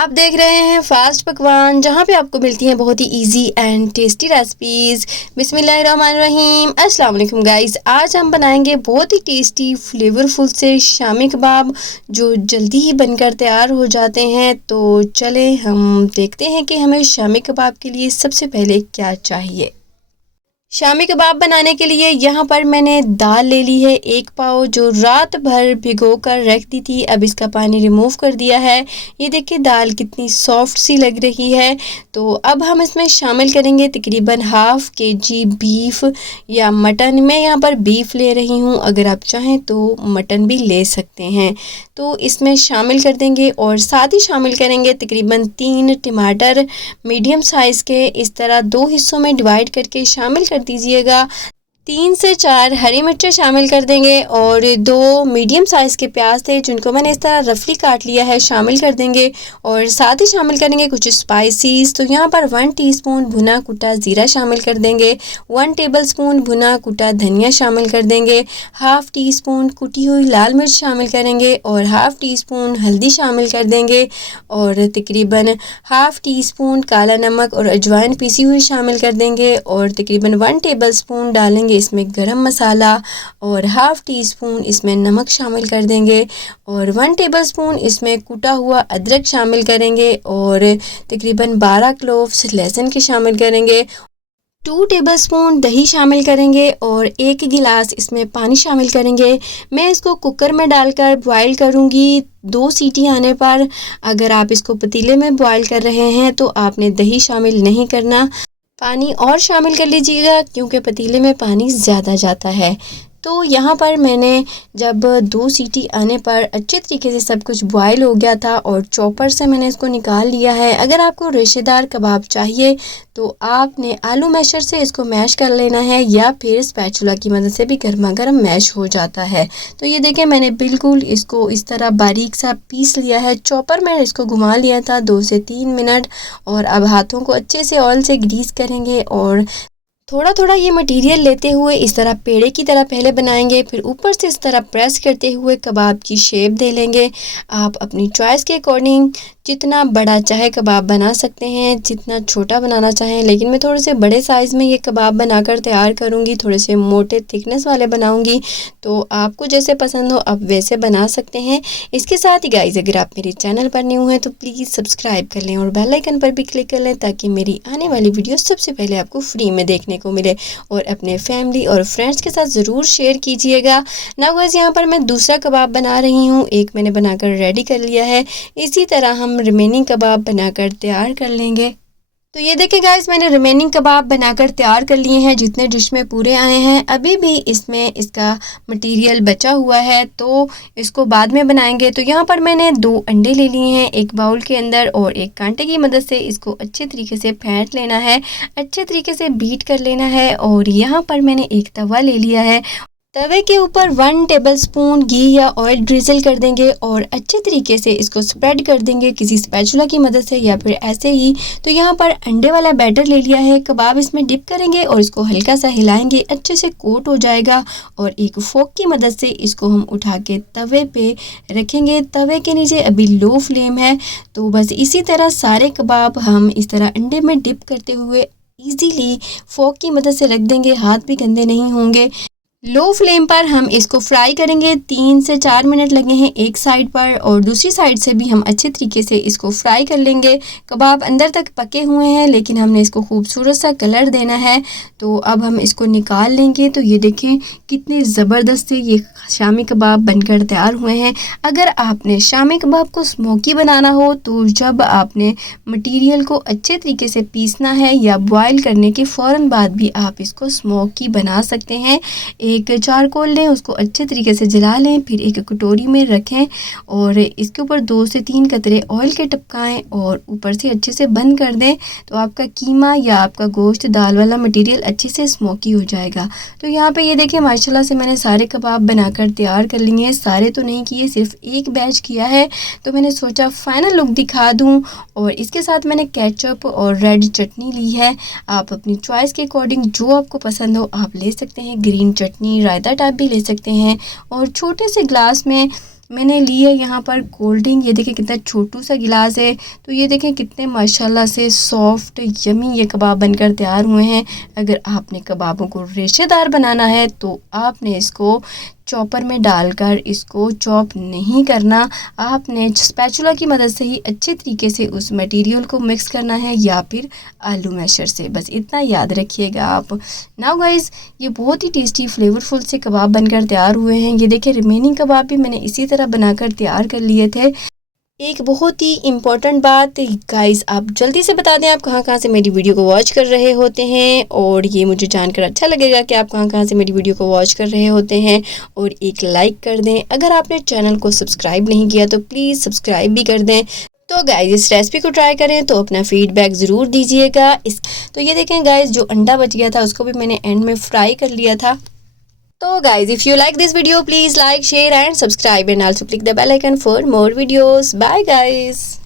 आप देख रहे हैं फास्ट पकवान, जहां पे आपको मिलती हैं बहुत ही इजी एंड टेस्टी रेसिपीज़। बिस्मिल्लाहिर्रहमानिर्रहीम। अस्सलाम वालेकुम गाइस। आज हम बनाएंगे बहुत ही टेस्टी फ्लेवरफुल से शामी कबाब जो जल्दी ही बनकर तैयार हो जाते हैं। तो चले हम देखते हैं कि हमें शामी कबाब के लिए सबसे पहले क्या चाहिए। शामी कबाब बनाने के लिए यहाँ पर मैंने दाल ले ली है 1 पाव, जो रात भर भिगो कर रख दी थी। अब इसका पानी रिमूव कर दिया है। ये देखिए दाल कितनी सॉफ्ट सी लग रही है। तो अब हम इसमें शामिल करेंगे तकरीबन हाफ़ केजी बीफ या मटन। मैं यहाँ पर बीफ ले रही हूँ, अगर आप चाहें तो मटन भी ले सकते हैं। तो इसमें शामिल कर देंगे और साथ ही शामिल करेंगे तकरीबन 3 टमाटर मीडियम साइज़ के, इस तरह 2 हिस्सों में डिवाइड करके शामिल कर दीजिएगा। 3 से 4 हरी मिर्चें शामिल कर देंगे और 2 मीडियम साइज़ के प्याज थे जिनको मैंने इस तरह रफली काट लिया है, शामिल कर देंगे। और साथ ही शामिल करेंगे कुछ स्पाइसेस। तो यहाँ पर 1 टीस्पून भुना कुटा ज़ीरा शामिल कर देंगे, 1 टेबलस्पून भुना कुटा धनिया शामिल कर देंगे, हाफ़ टी स्पून कुटी हुई लाल मिर्च शामिल करेंगे और हाफ़ टी स्पून हल्दी शामिल कर देंगे और तकरीबन हाफ़ टी स्पून काला नमक और अजवाइन पीसी हुई शामिल कर देंगे और तकरीबन 1 टेबलस्पून डालेंगे इसमें गरम मसाला और हाफ़ टी स्पून इसमें नमक शामिल कर देंगे और 1 टेबलस्पून इसमें कुटा हुआ अदरक शामिल करेंगे और तकरीबन 12 क्लोव्स लहसुन के शामिल करेंगे। 2 टेबलस्पून दही शामिल करेंगे और 1 गिलास इसमें पानी शामिल करेंगे। मैं इसको कुकर में डालकर बॉईल करूँगी 2 सीटी आने पर। अगर आप इसको पतीले में बॉईल कर रहे हैं तो आपने दही शामिल नहीं करना, पानी और शामिल कर लीजिएगा क्योंकि पतीले में पानी ज़्यादा जाता है। तो यहाँ पर मैंने जब 2 सीटी आने पर अच्छे तरीके से सब कुछ बॉयल हो गया था और चॉपर से मैंने इसको निकाल लिया है। अगर आपको रेशेदार कबाब चाहिए तो आपने आलू मैशर से इसको मैश कर लेना है या फिर स्पैचुला की मदद से भी गर्मा गर्म मैश हो जाता है। तो ये देखें मैंने बिल्कुल इसको इस तरह बारीक सा पीस लिया है। चॉपर में इसको घुमा लिया था 2 से 3 मिनट और अब हाथों को अच्छे से ऑयल से ग्रीस करेंगे और थोड़ा थोड़ा ये मटेरियल लेते हुए इस तरह पेड़े की तरह पहले बनाएंगे, फिर ऊपर से इस तरह प्रेस करते हुए कबाब की शेप दे लेंगे। आप अपनी चॉइस के अकॉर्डिंग जितना बड़ा चाहे कबाब बना सकते हैं, जितना छोटा बनाना चाहें, लेकिन मैं थोड़े से बड़े साइज़ में ये कबाब बनाकर तैयार करूँगी, थोड़े से मोटे थिकनेस वाले बनाऊँगी। तो आपको जैसे पसंद हो आप वैसे बना सकते हैं। इसके साथ ही गाइस अगर आप मेरे चैनल पर न्यू हैं तो प्लीज़ सब्सक्राइब कर लें और बेल आइकन पर भी क्लिक कर लें ताकि मेरी आने वाली वीडियो सबसे पहले आपको फ्री में देखने को मिले और अपने फैमिली और फ्रेंड्स के साथ ज़रूर शेयर कीजिएगा। नाउ गाइस यहाँ पर मैं दूसरा कबाब बना रही हूँ, एक मैंने बनाकर रेडी कर लिया है। इसी तरह हम रिमेनिंग कबाब बनाकर तैयार कर लेंगे। तो ये देखिए गाइस मैंने रिमेनिंग कबाब बनाकर तैयार कर लिए हैं, जितने डिश में पूरे आए हैं। अभी भी इसमें इसका मटेरियल बचा हुआ है तो इसको बाद में बनाएंगे। तो यहाँ पर मैंने 2 अंडे ले लिए हैं एक बाउल के अंदर और एक कांटे की मदद से इसको अच्छे तरीके से फेंट लेना है, अच्छे तरीके से बीट कर लेना है। और यहाँ पर मैंने एक तवा ले लिया है, तवे के ऊपर 1 टेबलस्पून घी या ऑयल ड्रिजल कर देंगे और अच्छे तरीके से इसको स्प्रेड कर देंगे किसी स्पैचुला की मदद से या फिर ऐसे ही। तो यहाँ पर अंडे वाला बैटर ले लिया है, कबाब इसमें डिप करेंगे और इसको हल्का सा हिलाएंगे, अच्छे से कोट हो जाएगा और एक फोक की मदद से इसको हम उठा के तवे पे रखेंगे। तवे के नीचे अभी लो फ्लेम है। तो बस इसी तरह सारे कबाब हम इस तरह अंडे में डिप करते हुए ईजीली फोक की मदद से रख देंगे, हाथ भी गंदे नहीं होंगे। लो फ्लेम पर हम इसको फ्राई करेंगे, 3 से 4 मिनट लगे हैं एक साइड पर और दूसरी साइड से भी हम अच्छे तरीके से इसको फ्राई कर लेंगे। कबाब अंदर तक पके हुए हैं लेकिन हमने इसको खूबसूरत सा कलर देना है। तो अब हम इसको निकाल लेंगे। तो ये देखें कितने ज़बरदस्त से ये शामी कबाब बनकर तैयार हुए हैं। अगर आपने शामी कबाब को स्मोकी बनाना हो तो जब आपने मटीरियल को अच्छे तरीके से पीसना है या बॉयल करने के फ़ौरन बाद भी आप इसको स्मोकी बना सकते हैं। एक चारकोल लें, उसको अच्छे तरीके से जला लें, फिर एक कटोरी में रखें और इसके ऊपर 2 से 3 कतरे ऑयल के टपकाएं और ऊपर से अच्छे से बंद कर दें। तो आपका कीमा या आपका गोश्त दाल वाला मटेरियल अच्छे से स्मोकी हो जाएगा। तो यहाँ पे ये देखें माशाल्लाह से मैंने सारे कबाब बनाकर तैयार कर लिए हैं। सारे तो नहीं किए, सिर्फ एक बैच किया है। तो मैंने सोचा फ़ाइनल लुक दिखा दूँ और इसके साथ मैंने केचप और रेड चटनी ली है। आप अपनी चॉइस के अकॉर्डिंग जो आपको पसंद हो आप ले सकते हैं। ग्रीन चटनी रायता टाइप भी ले सकते हैं और छोटे से ग्लास में मैंने ली है यहाँ पर कोल्ड ड्रिंक। ये देखें कितना छोटू सा गिलास है। तो ये देखें कितने माशाल्लाह से सॉफ्ट यमी ये कबाब बनकर तैयार हुए हैं। अगर आपने कबाबों को रेशेदार बनाना है तो आपने इसको चॉपर में डालकर इसको चॉप नहीं करना, आपने स्पैचुला की मदद से ही अच्छे तरीके से उस मटेरियल को मिक्स करना है या फिर आलू मैशर से। बस इतना याद रखिएगा आप। नाउ गाइस, ये बहुत ही टेस्टी फ्लेवरफुल से कबाब बनकर तैयार हुए हैं। ये देखिए रिमेनिंग कबाब भी मैंने इसी तरह बनाकर तैयार कर लिए थे। एक बहुत ही इम्पॉर्टेंट बात गाइस, आप जल्दी से बता दें आप कहाँ कहाँ से मेरी वीडियो को वॉच कर रहे होते हैं, और ये मुझे जानकर अच्छा लगेगा कि आप कहाँ कहाँ से मेरी वीडियो को वॉच कर रहे होते हैं। और एक लाइक कर दें। अगर आपने चैनल को सब्सक्राइब नहीं किया तो प्लीज़ सब्सक्राइब भी कर दें। तो गाइस, इस रेसिपी को ट्राई करें तो अपना फीडबैक ज़रूर दीजिएगा। तो ये देखें गाइस, जो अंडा बच गया था उसको भी मैंने एंड में फ्राई कर लिया था। So guys, if you like this video, please like, share and subscribe, and also click the bell icon for more videos. Bye guys.